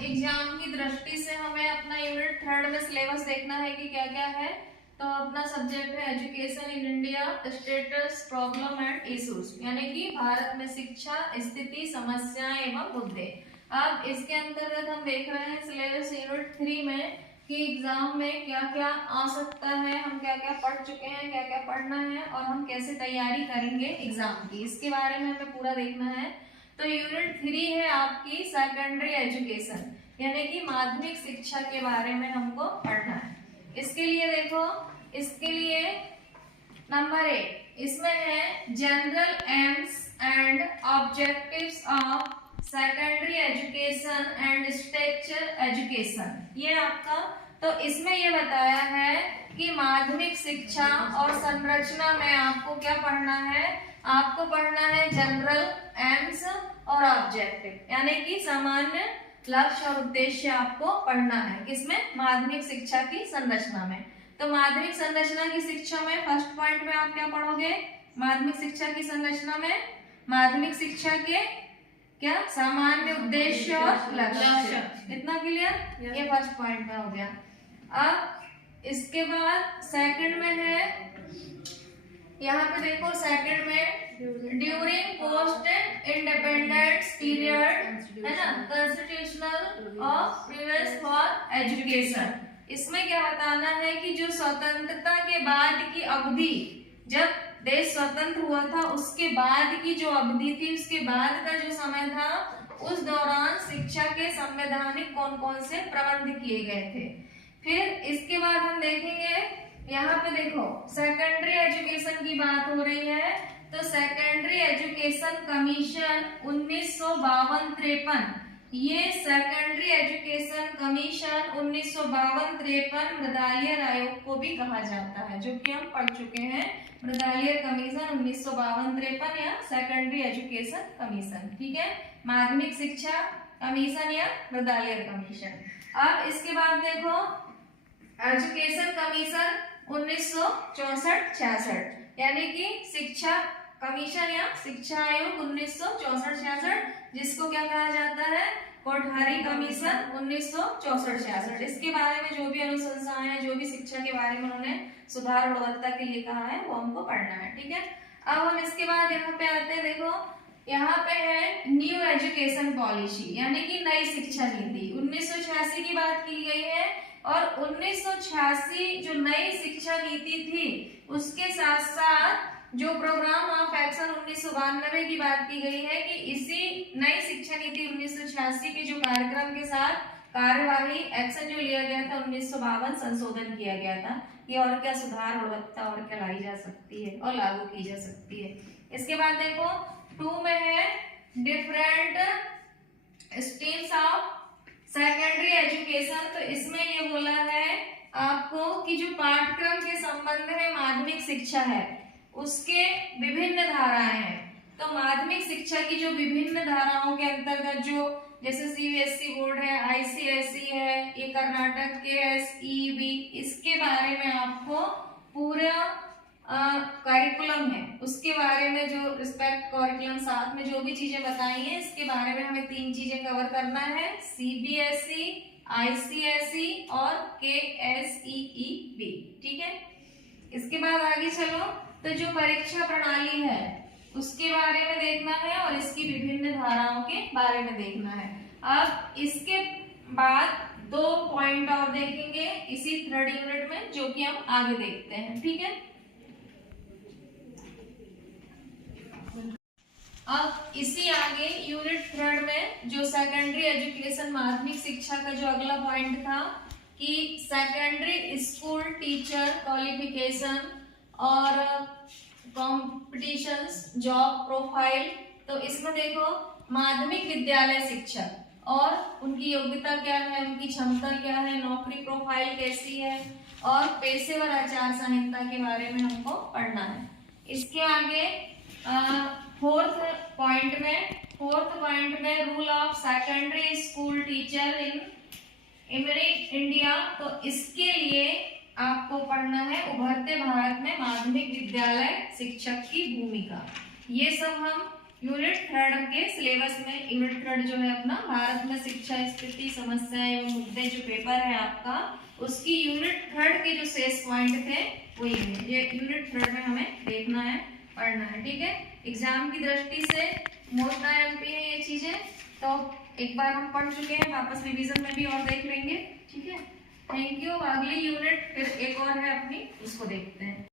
Exam की दृष्टि से हमें अपना यूनिट 3 में सिलेबस देखना है कि क्या क्या है। तो अपना सब्जेक्ट है education in India, status, problem and issues, यानी कि भारत में शिक्षा स्थिति, समस्याएं एवं मुद्दे। अब इसके अंतर्गत हम देख रहे हैं सिलेबस यूनिट 3 में कि एग्जाम में क्या क्या आ सकता है, हम क्या क्या पढ़ चुके हैं, क्या क्या पढ़ना है और हम कैसे तैयारी करेंगे एग्जाम की, इसके बारे में हमें पूरा देखना है। तो यूनिट 3 है आपकी सेकेंडरी एजुकेशन, यानी कि माध्यमिक शिक्षा के बारे में हमको पढ़ना है। इसके लिए देखो, इसके लिए नंबर 1 इसमें है general AIIMS and objectives of secondary education and structure education, ये आपका। तो इसमें ये बताया है कि माध्यमिक शिक्षा और संरचना में आपको क्या पढ़ना है, आपको पढ़ना है जनरल एम्स और ऑब्जेक्टिव, यानी कि सामान्य लक्ष्य और उद्देश्य आपको पढ़ना है किसमें, माध्यमिक शिक्षा की संरचना में। तो माध्यमिक संरचना की शिक्षा में फर्स्ट पॉइंट में आप क्या पढ़ोगे, माध्यमिक शिक्षा की संरचना में माध्यमिक शिक्षा के क्या सामान्य उद्देश्य और लक्ष्य, इतना क्लियर, ये फर्स्ट पॉइंट में हो गया। अब इसके बाद सेकंड में है, यहाँ पे देखो सेकंड में ड्यूरिंग पोस्ट इंडिपेंडेंस पीरियड है ना, constitutional of previous for education. इसमें क्या बताना है कि जो स्वतंत्रता के बाद की अवधि, जब देश स्वतंत्र हुआ था उसके बाद की जो अवधि थी, उसके बाद का जो समय था, उस दौरान शिक्षा के संवैधानिक कौन कौन से प्रबंध किए गए थे। फिर इसके बाद हम देखेंगे, यहाँ पे देखो सेकेंडरी एजुकेशन की बात हो रही है, तो सेकेंडरी एजुकेशन कमीशन 1952-53, ये सेकेंडरी एजुकेशन कमीशन 1952-53 मृदालियर आयोग को भी कहा जाता है, जो कि हम पढ़ चुके हैं, मृदालियर कमीशन 1952-53 या सेकेंडरी एजुकेशन कमीशन, ठीक है, माध्यमिक शिक्षा कमीशन या मृदालियर कमीशन। अब इसके बाद देखो एजुकेशन कमीशन 1964-66, यानी कि शिक्षा कमीशन या शिक्षा आयोग 1964-66, जिसको क्या कहा जाता है, कोठारी कमीशन 1964-66। इसके बारे में जो भी अनुशंसाएं हैं, जो भी शिक्षा के बारे में उन्होंने सुधार गुणवत्ता के लिए कहा है, वो हमको पढ़ना है, ठीक है। अब हम इसके बाद यहाँ पे आते हैं, देखो यहाँ पे है न्यू एजुकेशन पॉलिसी, यानी कि नई शिक्षा नीति 1986 की बात की गई है। और 1986 जो नई शिक्षा नीति थी, उसके साथ साथ जो प्रोग्राम ऑफ एक्शन 1992 की बात की गई है कि इसी नई शिक्षा नीति 1986 के जो कार्यक्रम के साथ कार्यवाही एक्शन जो लिया गया था 1952 संशोधन किया गया था, ये और क्या सुधार गुणवत्ता और क्या लाई जा सकती है और लागू की जा सकती है। इसके बाद देखो 2 में है different streams of secondary education, तो इसमें ये बोला है आपको कि जो पाठ्यक्रम के संबंध में माध्यमिक शिक्षा है उसके विभिन्न धाराएं हैं। तो माध्यमिक शिक्षा की जो विभिन्न धाराओं के अंतर्गत जो जैसे सीबीएसई बोर्ड है, आईसीएसई है, ये कर्नाटक के एसईबी, इसके बारे में आपको पूरा करिकुलम है, उसके बारे में जो रिस्पेक्ट करिकुलम साथ में जो भी चीजें बताई हैं, इसके बारे में हमें 3 चीजें कवर करना है, सीबीएसई, आईसीएसई और केएसईईबी, ठीक है। इसके बाद आगे चलो, तो जो परीक्षा प्रणाली है उसके बारे में देखना है और इसकी विभिन्न धाराओं के बारे में देखना है। अब इसके बाद 2 पॉइंट और देखेंगे इसी 3rd यूनिट में, जो कि हम आगे देखते हैं, ठीक है। अब इसी आगे यूनिट 3rd में जो सेकेंडरी एजुकेशन माध्यमिक शिक्षा का जो अगला पॉइंट था कि सेकेंडरी स्कूल टीचर क्वालिफिकेशन और कॉम्पिटिशन्स जॉब प्रोफाइल, तो इसमें देखो माध्यमिक विद्यालय शिक्षक और उनकी योग्यता क्या है, उनकी क्षमता क्या है, नौकरी प्रोफाइल कैसी है और पेशेवर आचार संहिता के बारे में हमको पढ़ना है। इसके आगे 4th पॉइंट में rule of secondary school teacher in India, तो इसके लिए आपको पढ़ना है उभरते भारत में माध्यमिक विद्यालय शिक्षक की भूमिका। ये सब हम यूनिट थर्ड के सिलेबस में यूनिट थर्ड जो है अपना भारत में शिक्षा स्थिति समस्याएं एवं मुद्दे जो पेपर है आपका, उसकी यूनिट थर्ड के जो शेष पॉइंट थे वही है, ये यूनिट थर्ड में हमें देखना है, पढ़ना है। ठीक है, एग्जाम की दृष्टि से मोस्ट आईएमपी है ये चीजें, तो एक बार हम पढ़ चुके हैं, वापस रिवीजन में भी और देख लेंगे। ठीक है, थैंक यू। अगली यूनिट फिर एक और है अपनी, उसको देखते हैं।